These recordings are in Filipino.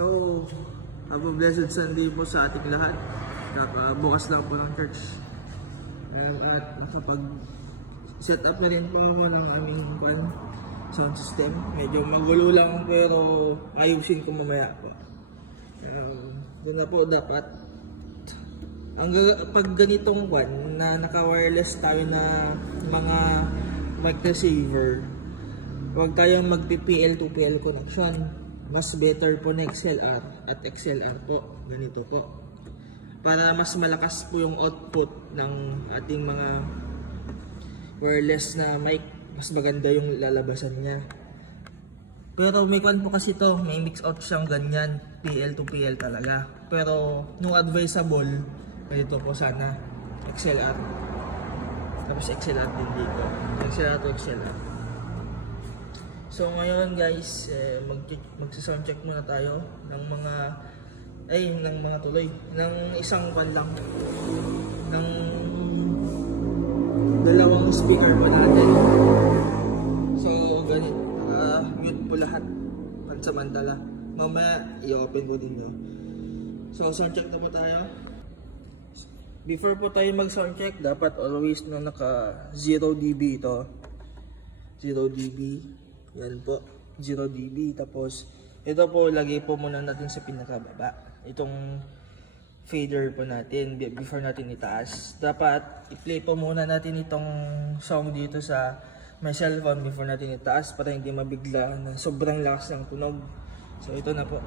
So, have a blessed Sunday po sa ating lahat. Bukas lang po ng church. At nakapag-set up na rin po ako ng aming sound system. Medyo magulo lang pero ayusin ko mamaya po. Doon na po dapat. Pag ganitong na naka-wireless tayo na mga mic receiver, huwag tayong mag-PL to PL connection. Mas better po na XLR at XLR po. Ganito po. Para mas malakas po yung output ng ating mga wireless na mic. Mas maganda yung lalabasan niya. Pero may po kasi to, may mix out siyang ganyan. PL to PL talaga. Pero no advisable, ganito po sana. XLR. Tapos XLR din dito. XLR to XLR. So ngayon guys, magsa-sound check muna tayo ng mga tuloy ng isang lang ng dalawang speaker pa natin. So ganito, mute po lahat pansamantala. Mamaya i-open ko din yun. So sound check na po tayo. Before po tayo mag sound check, dapat always na naka 0 dB ito. 0 dB. Yan po, 0 dB. Tapos, ito po, lagay po muna natin sa pinakababa. Itong fader po natin, before natin itaas. Dapat, i-play po muna natin itong song dito sa my cellphone before natin itaas para hindi mabigla na sobrang lakas ng tunog. So, ito na po.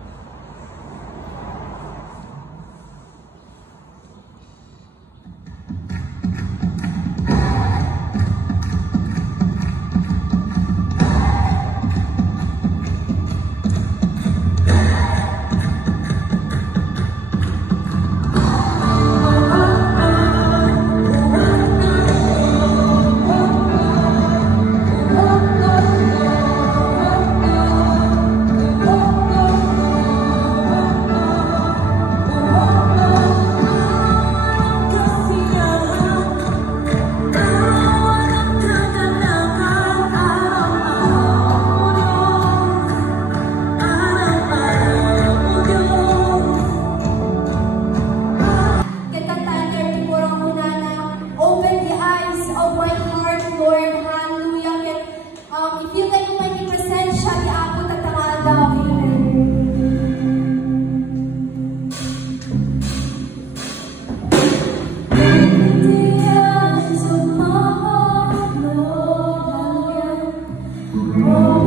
Oh,